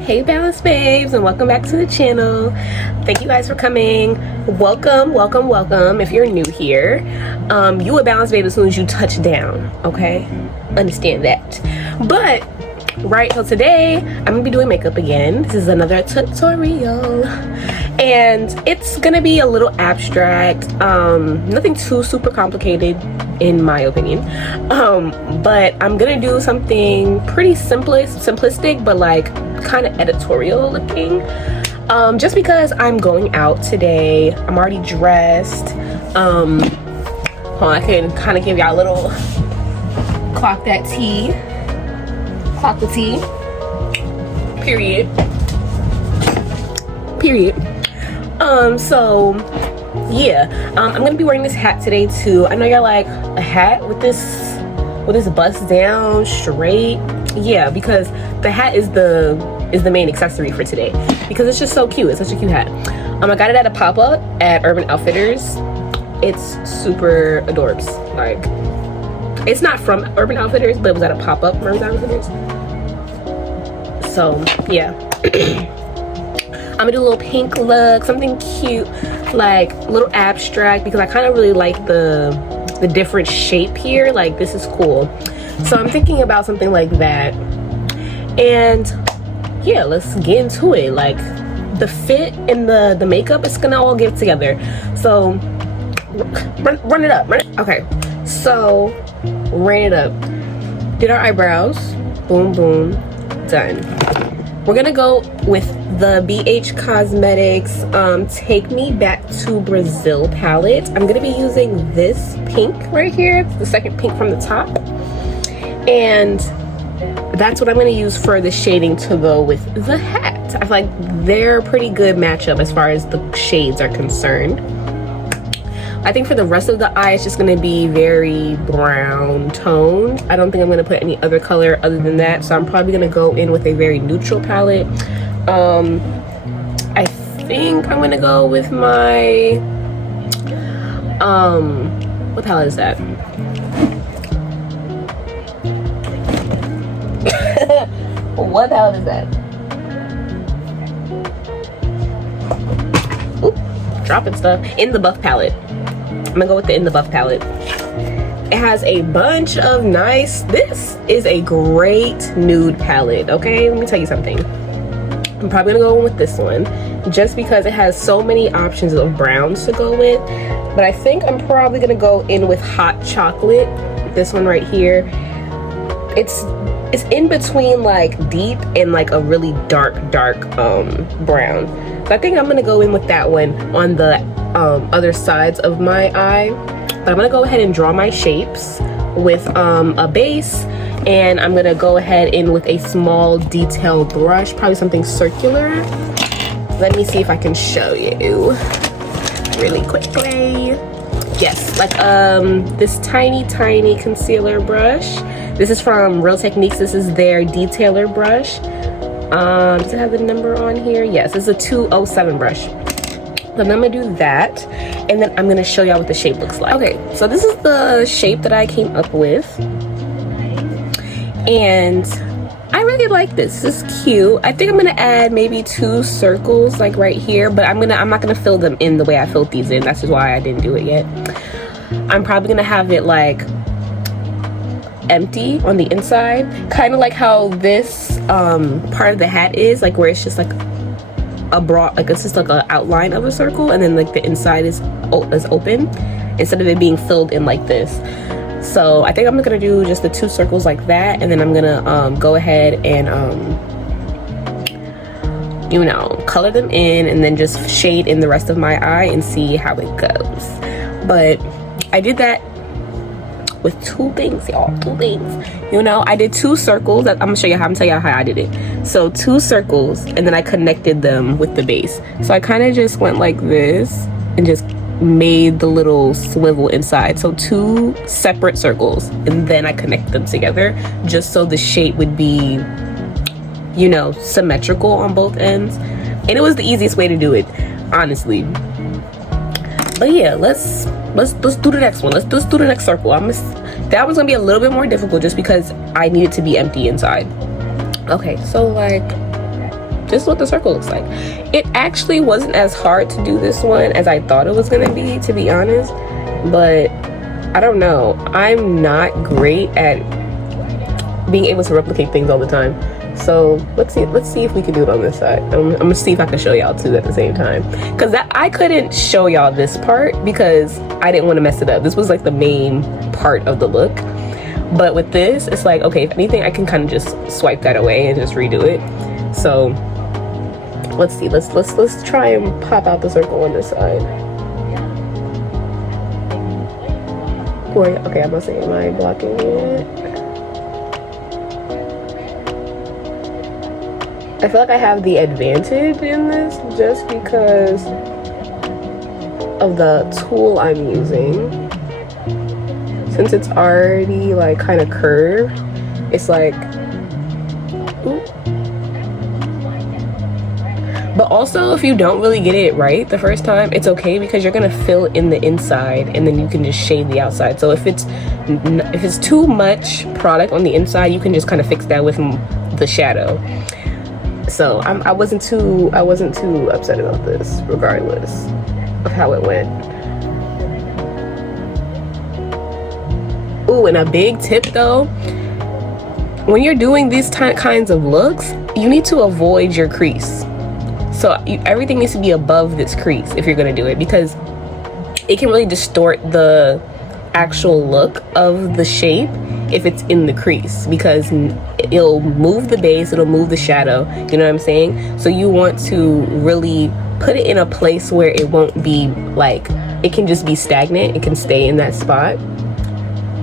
Hey Balance Babes, and welcome back to the channel. Thank you guys for coming. Welcome. If you're new here, you a Balance Babe as soon as you touch down, okay? Understand that. But right, so today I'm gonna be doing makeup again. This is another tutorial, and it's gonna be a little abstract, nothing too super complicated in my opinion, but I'm gonna do something pretty simplistic, but like kind of editorial looking, just because I'm going out today. I'm already dressed. Hold on, I can kind of give y'all a little clock the tea, period. So yeah, I'm gonna be wearing this hat today too. I know you're like, a hat with this bust down straight? Yeah, because the hat is the main accessory for today, because it's just so cute. It's such a cute hat. I got it at a pop-up at Urban Outfitters. It's super adorbs. Like, it's not from Urban Outfitters, but it was at a pop-up from Urban Outfitters. So yeah. I'm gonna do a little pink look, something cute, like a little abstract, because I kind of really like the different shape here. Like, this is cool. So I'm thinking about something like that. And yeah, let's get into it. Like, the fit and the makeup, it's gonna all get together. So run it up. Okay, so ran it up, did our eyebrows, boom boom, done. We're gonna go with the BH Cosmetics Take Me Back to Brazil palette. I'm gonna be using this pink right here. It's the second pink from the top, and that's what I'm gonna use for the shading to go with the hat. I feel like they're a pretty good matchup as far as the shades are concerned. I think for the rest of the eye, it's just gonna be very brown toned. I don't think I'm gonna put any other color other than that, so I'm probably gonna go in with a very neutral palette. I think I'm gonna go with my what palette is that? What palette is that? Oop, dropping stuff. In the Buff palette. I'm gonna go with the In the Buff palette. It has a bunch of nice, this is a great nude palette, okay? Let me tell you something. I'm probably gonna go with this one just because it has so many options of browns to go with. But I think I'm probably gonna go in with Hot Chocolate, this one right here. It's in between like deep and like a really dark brown. So I think I'm gonna go in with that one on the other sides of my eye. But I'm gonna go ahead and draw my shapes with a base, and I'm gonna go ahead in with a small detail brush, probably something circular. Let me see if I can show you really quickly. Yes, like this tiny concealer brush. This is from Real Techniques. This is their detailer brush. Does it have the number on here? Yes, it's a 207 brush. So then I'm gonna do that, and then I'm gonna show y'all what the shape looks like. Okay, so this is the shape that I came up with, and I really like this. This is cute. I think I'm gonna add maybe 2 circles like right here, but I'm not gonna fill them in the way I filled these in. That's just why I didn't do it yet. I'm probably gonna have it like empty on the inside, kind of like how this part of the hat is, like where it's just like a broad, like it's just like an outline of a circle, and then like the inside is open instead of it being filled in like this. So I think I'm gonna do just the 2 circles like that, and then I'm gonna go ahead and you know, color them in, and then just shade in the rest of my eye and see how it goes. But I did that with 2 things, y'all. 2 things. You know, I did 2 circles. I'm gonna tell y'all how I did it. So 2 circles, and then I connected them with the base. So I kind of just went like this and just made the little swivel inside. So 2 separate circles, and then I connected them together just so the shape would be, you know, symmetrical on both ends. And it was the easiest way to do it, honestly. But yeah, let's do the next one. Let's do the next circle. That one's gonna be a little bit more difficult just because I need it to be empty inside. Okay, so like this is what the circle looks like. It actually wasn't as hard to do this one as I thought it was gonna be, to be honest, but I don't know, I'm not great at being able to replicate things all the time. So let's see if we can do it on this side. I'm gonna see if I can show y'all too at the same time, because I couldn't show y'all this part because I didn't want to mess it up. This was like the main part of the look, but with this it's like, okay, if anything I can kind of just swipe that away and just redo it. So let's see, let's try and pop out the circle on this side. Boy, okay, I'm gonna say, am I blocking it? I feel like I have the advantage in this just because of the tool I'm using. Since it's already like kind of curved, it's like, ooh. But also if you don't really get it right the first time, it's okay because you're gonna fill in the inside and then you can just shade the outside. So if it's too much product on the inside, you can just kind of fix that with the shadow. So I wasn't too upset about this, regardless of how it went. Ooh, and a big tip though, when you're doing these kinds of looks, you need to avoid your crease. So everything needs to be above this crease if you're gonna do it, because it can really distort the actual look of the shape if it's in the crease, because it'll move the base, it'll move the shadow, you know what I'm saying? So you want to really put it in a place where it won't be like, it can just be stagnant, it can stay in that spot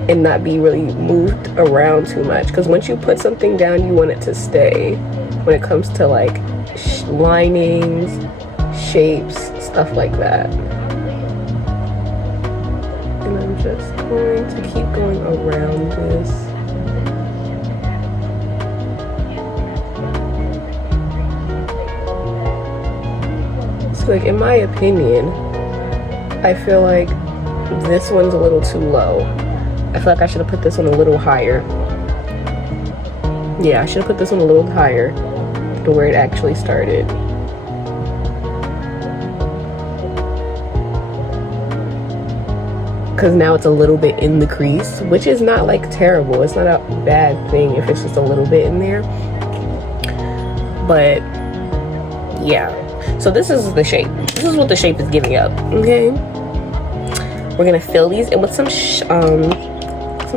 and not be really moved around too much, because once you put something down, you want it to stay when it comes to like linings, shapes, stuff like that. And I'm just going to keep going around this. So like, in my opinion, I feel like this one's a little too low. I feel like I should have put this one a little higher. Yeah, I should have put this one a little higher to where it actually started. Because now it's a little bit in the crease, which is not like terrible. It's not a bad thing if it's just a little bit in there. But yeah, so this is the shape. This is what the shape is giving up. Okay, we're gonna fill these in with some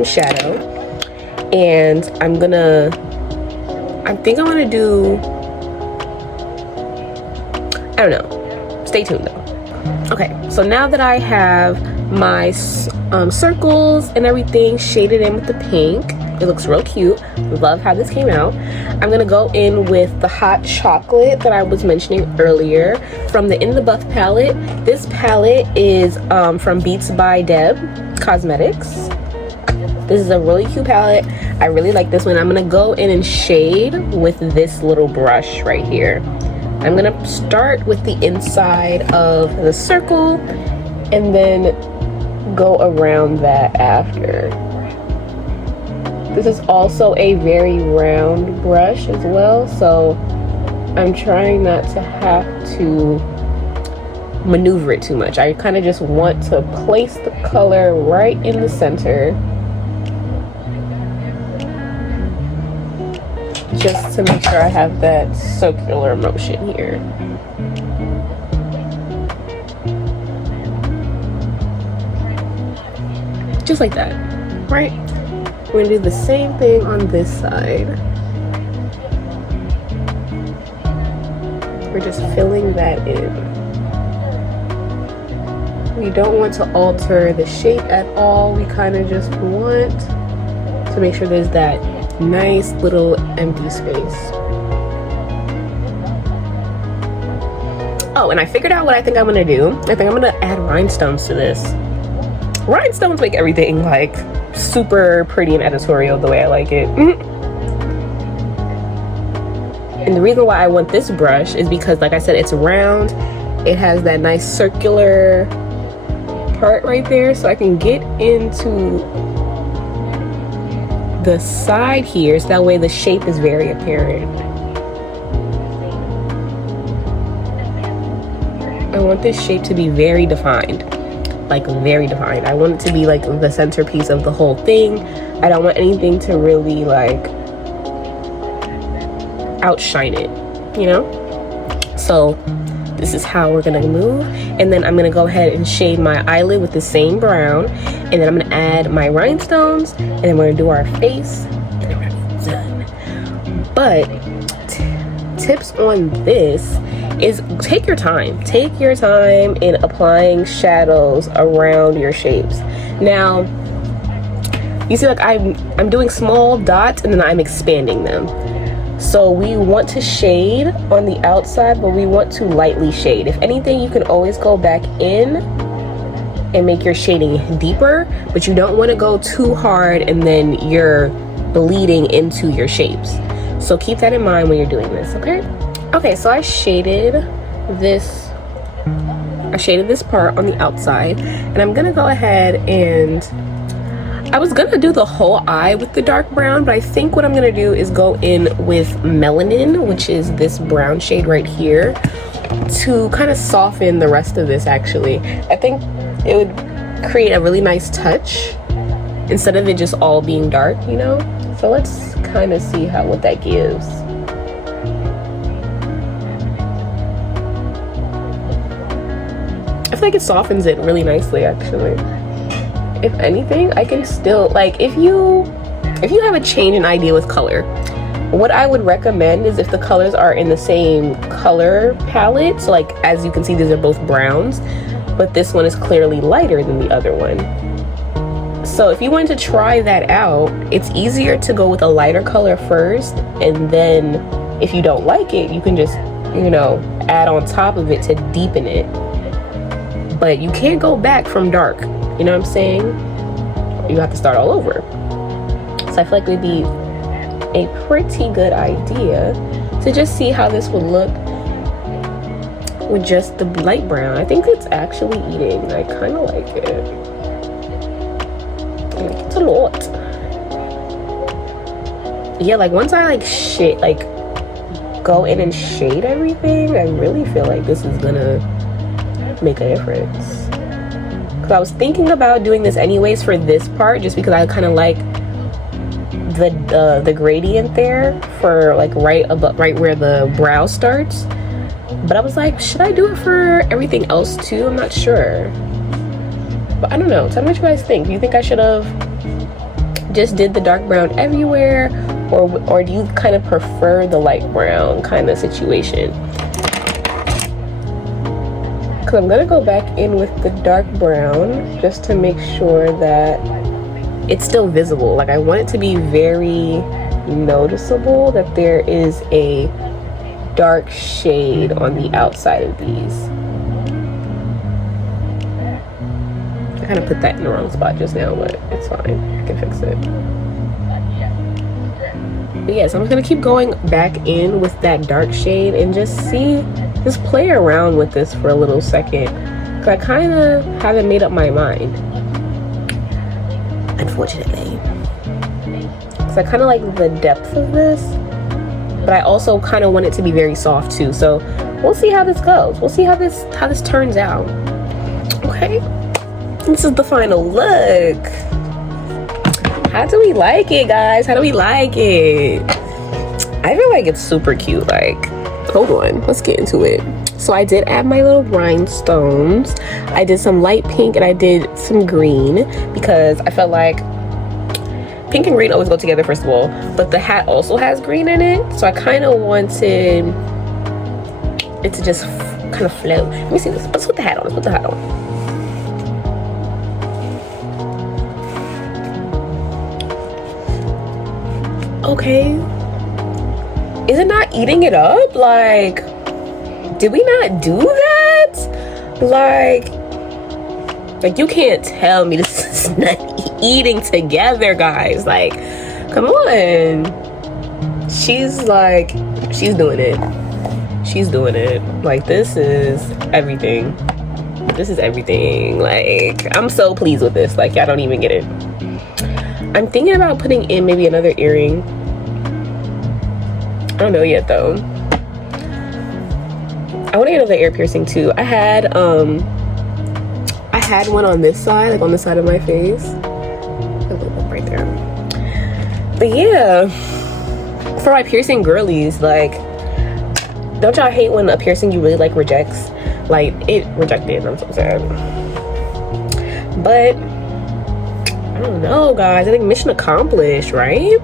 shadow, and I think I'm gonna do, I don't know, stay tuned though. Okay, so now that I have my circles and everything shaded in with the pink, it looks real cute. Love how this came out. I'm gonna go in with the hot chocolate that I was mentioning earlier from the In the Buff palette. This palette is from Beats by Deb Cosmetics. This is a really cute palette. I really like this one. I'm gonna go in and shade with this little brush right here. I'm gonna start with the inside of the circle and then go around that after. This is also a very round brush as well, so I'm trying not to have to maneuver it too much. I kind of just want to place the color right in the center, just to make sure I have that circular motion here. Just like that, right? We're gonna do the same thing on this side. We're just filling that in. We don't want to alter the shape at all. We kind of just want to make sure there's that nice little empty space. Oh, and I figured out what I think I'm gonna do. I think I'm gonna add rhinestones to this. Rhinestones make everything like super pretty and editorial the way I like it. And the reason why I want this brush is because, like I said, it's round. It has that nice circular part right there, so I can get into the side here, so that way the shape is very apparent. I want this shape to be very defined, like very defined. I want it to be like the centerpiece of the whole thing. I don't want anything to really like outshine it, you know? So this is how we're gonna move. And then I'm gonna go ahead and shade my eyelid with the same brown, and then I'm gonna add my rhinestones, and then we're gonna do our face, and we're done. But tips on this is take your time in applying shadows around your shapes. Now you see, like I'm doing small dots and then I'm expanding them. So we want to shade on the outside, but we want to lightly shade. If anything, you can always go back in and make your shading deeper, but you don't want to go too hard and then you're bleeding into your shapes. So keep that in mind when you're doing this, okay? Okay, so I shaded this part on the outside, and I'm gonna go ahead and I was gonna do the whole eye with the dark brown, but I think what I'm gonna do is go in with Melanin, which is this brown shade right here, to kind of soften the rest of this. Actually, I think it would create a really nice touch instead of it just all being dark, you know? So let's kind of see what that gives. I feel like it softens it really nicely, actually. If anything, I can still, like, if you have a change in idea with color, what I would recommend is if the colors are in the same color palette, so like as you can see, these are both browns, but this one is clearly lighter than the other one. So if you wanted to try that out, it's easier to go with a lighter color first, and then if you don't like it, you can just, you know, add on top of it to deepen it. But you can't go back from dark. You know what I'm saying? You have to start all over. So I feel like it would be a pretty good idea to just see how this would look with just the light brown. I think it's actually eating. I kind of like it. It's a lot. Yeah, like once I go in and shade everything, I really feel like this is gonna make a difference. I was thinking about doing this anyways for this part, just because I kind of like the gradient there for like right where the brow starts. But I was like, should I do it for everything else too? I'm not sure. But I don't know. Tell me what you guys think. Do you think I should have just did the dark brown everywhere, or do you kind of prefer the light brown kind of situation? I'm gonna go back in with the dark brown just to make sure that it's still visible. Like I want it to be very noticeable that there is a dark shade on the outside of these. I kind of put that in the wrong spot just now, but it's fine. I can fix it. But yeah, so I'm just gonna keep going back in with that dark shade and just play around with this for a little second, because I kind of haven't made up my mind, unfortunately. So I kind of like the depth of this, but I also kind of want it to be very soft too. So we'll see how this goes. We'll see how this turns out. Okay, this is the final look. How do we like it, guys? How do we like it? I feel like it's super cute. Like, hold on, let's get into it. So I did add my little rhinestones. I did some light pink and I did some green, because I felt like pink and green always go together, first of all, but the hat also has green in it, so I kind of wanted it to just kind of flow. Let me see this. Let's put the hat on. Let's put the hat on. Okay, is it not eating it up? Like, did we not do that? Like you can't tell me this is not eating together, guys. Like, come on. She's doing it. She's doing it. Like, this is everything. This is everything. Like, I'm so pleased with this. Like, y'all don't even get it. I'm thinking about putting in maybe another earring. I don't know yet though. I want to get another ear piercing too. I had one on this side, like on the side of my face. A little bit right there. But yeah, for my piercing girlies, like, don't y'all hate when a piercing you really like rejects? Like, it rejected. I'm so sad. But I don't know, guys. I think mission accomplished, right?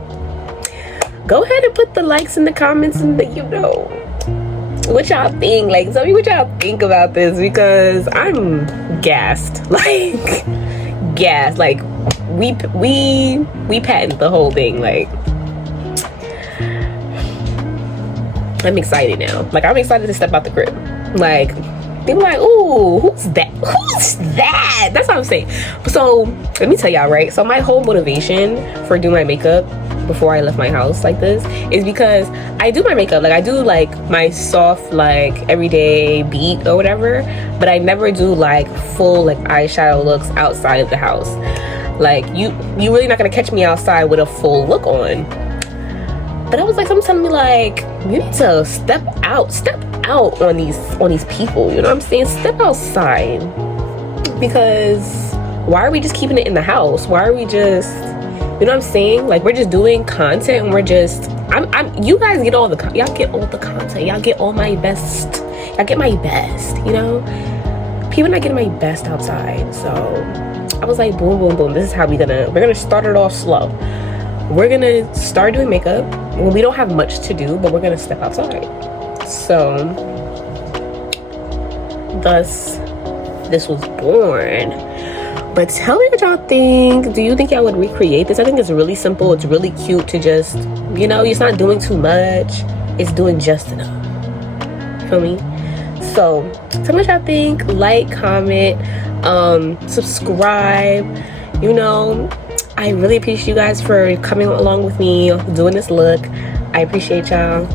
Go ahead and put the likes in the comments and you know what y'all think. Like, tell me what y'all think about this, because I'm gassed. Like, gassed. Like, we patented the whole thing. Like, I'm excited now. Like, I'm excited to step out the crib. Like, people are like, ooh, who's that? Who's that? That's what I'm saying. So let me tell y'all, right? So my whole motivation for doing my makeup before I left my house like this is because I do my makeup. Like, I do like my soft, like, everyday beat or whatever, but I never do like full like eyeshadow looks outside of the house. Like, you really not gonna catch me outside with a full look on. But I was like, someone telling me, like, you need to step out on these people, you know what I'm saying? Step outside. Because why are we just keeping it in the house? Why are we just, you know what I'm saying? Like, we're just doing content and we're just, you guys get all the, y'all get all the content. Y'all get all my best. Y'all get my best, you know? People not getting my best outside. So I was like, boom, boom, boom. This is how we're gonna start it off slow. We're gonna start doing makeup when we don't have much to do, but we're gonna step outside. So thus this was born. But tell me what y'all think. Do you think y'all would recreate this? I think it's really simple. It's really cute to just, you know, it's not doing too much, it's doing just enough. Feel me? So tell me what y'all think. Like, comment, subscribe. You know, I really appreciate you guys for coming along with me doing this look. I appreciate y'all.